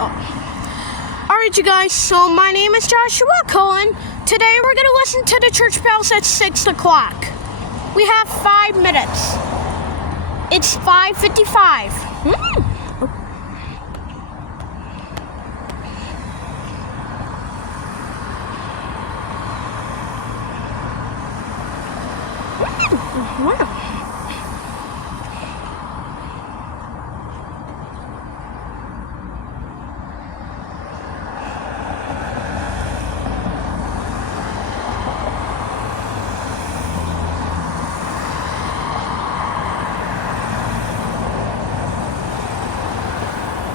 Alright, you guys, so my name is Joshua Cohen. Today we're going to listen to the church bells at 6 o'clock. We have 5 minutes. It's 5:55. Wow.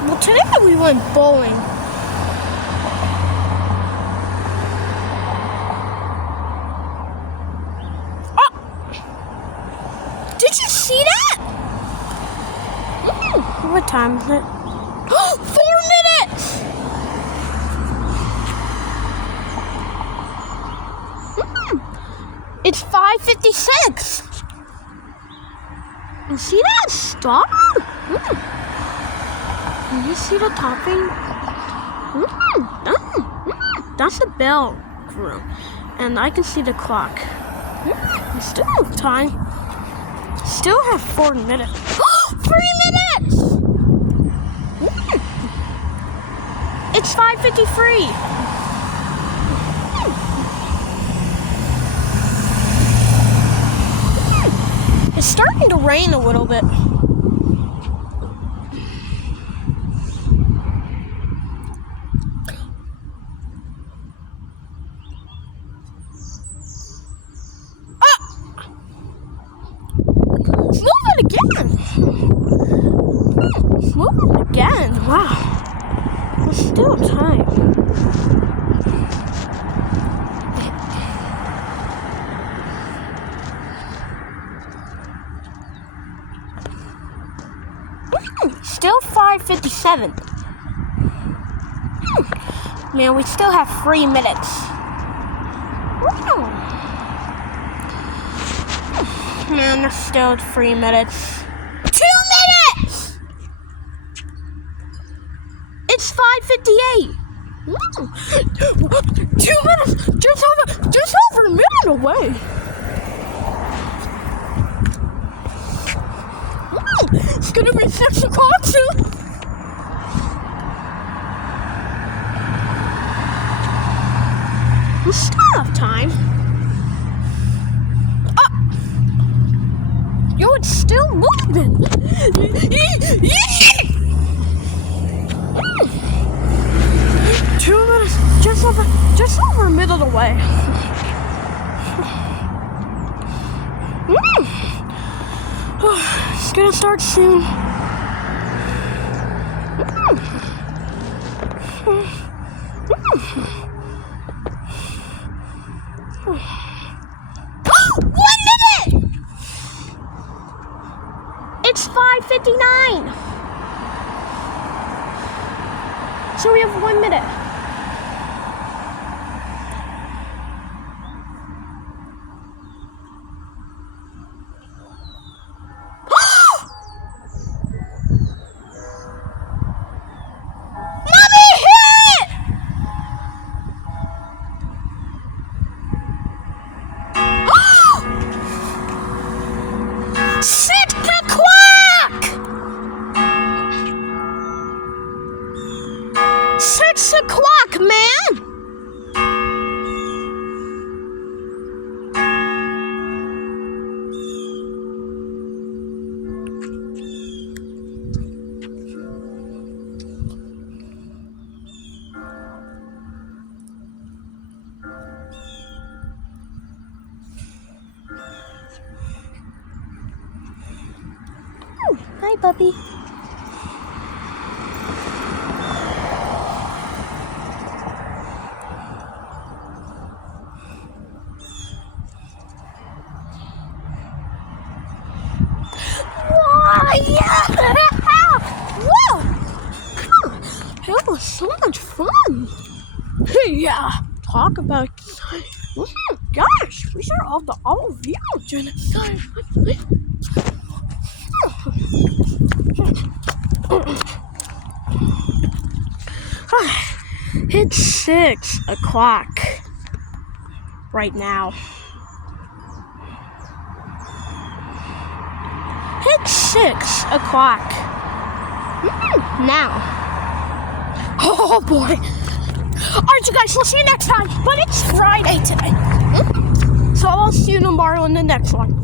Well, today we went bowling. Oh! Did you see that? What time is it? 4 minutes! It's 5:56. You see that star? Can you see the topping? That's the bell room. And I can see the clock. We still have time. Still have 4 minutes. 3 minutes! It's 5:53. It's starting to rain a little bit. Moving again. Wow. There's still time. Still 5:57. Man, we still have 3 minutes. Man, there's still 3 minutes. 2 minutes! It's 5:58. 2 minutes, just over a minute away. It's gonna be 6 o'clock soon. We still have time. Yo, it's still moving. 2 minutes, just over a minute away. It's gonna start soon. 1 minute! It's 5:59. So we have 1 minute. Mommy, hit it! 6 o'clock! 6 o'clock, man! Hi, puppy. Whoa! That was so much fun. Yeah, talk about. Oh my gosh, we are all the video. It's 6 o'clock right now. It's 6 o'clock now. Oh boy. Alright, you guys, we'll see you next time. But it's Friday today. So I'll see you tomorrow in the next one.